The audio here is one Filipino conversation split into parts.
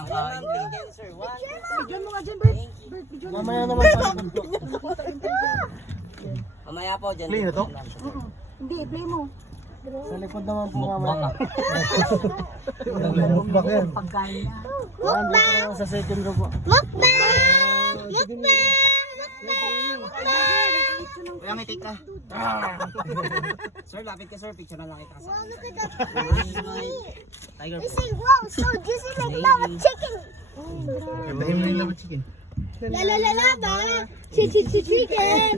ng kain. Bigyan mo nga dyan, Bert. Bert, bigyan mo. Mamaya naman sa Mamaya po dyan. Play na to? Hindi, play mo. Sa likod naman po Mukbang mamaya. ah. Mukbang yan. Pagkain na. Andito na lang sa second row po. Kuya, may take ka. Sir, lapit ka sir. Picture na lang kita sa Tiger po. Wow, so juicy like lava chicken. Dahil mo yung laman chicken. La la la lava. Chicken.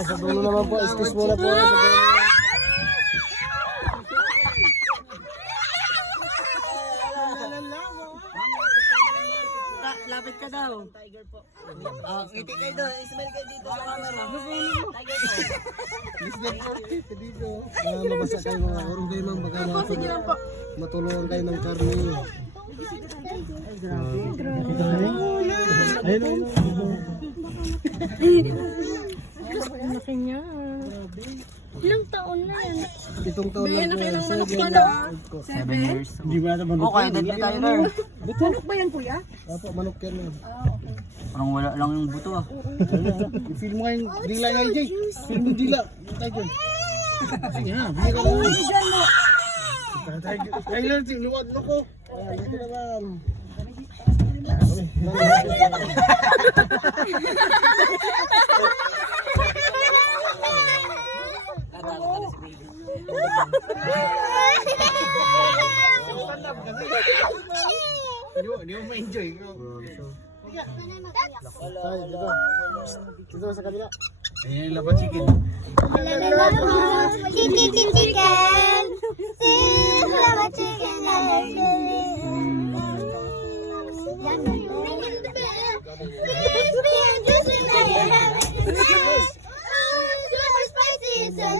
Sa dulo naman po, excuse muna po. Lapit ka daw. Tiger po. Ngiti kayo doon. Ismail kayo dito sa camera. Tiger po. Dito. Mabasa kayo mga orong kayo lang baka matulungan kayo ng karne. Ayun. Laki niya. Ilang taon na yan? Itong taon lang po. Kailang manok pa na. 7 years. Hindi ba naman manok? Okay, dead ka Tyler. Manok ba yan, kuya? Apo, manok yan. Parang wala lang yung buto ah. I-feel mo ngayon, dila nga Jay. Feel mo dila. Tiger. Sige ha, bigyan ka lang. Tiger, luwag na ko. Ayan, dito naman. Hindi mo ma-enjoy. Tayo, dito. Dito sa kabila. Ayan, laban chicken. Chicken. Lava chicken. Crispy and juicy like a ham. Oh, super spicy. It's a